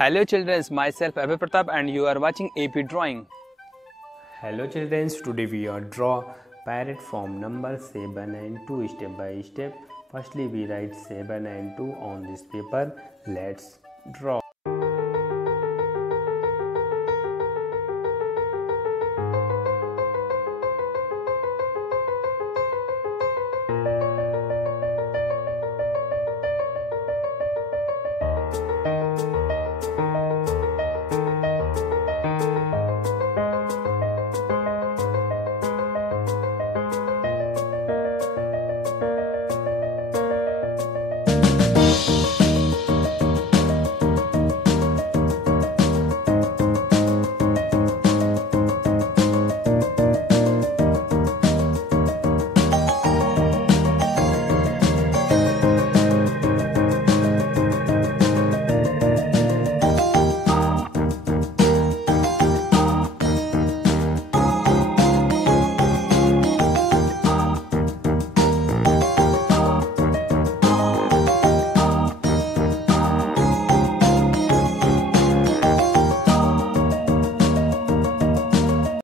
Hello children, myself Abhay Pratap and you are watching AP Drawing. Hello children, today we are draw parrot from number 7 and 2 step by step. Firstly we write 7 and 2 on this paper. Let's draw.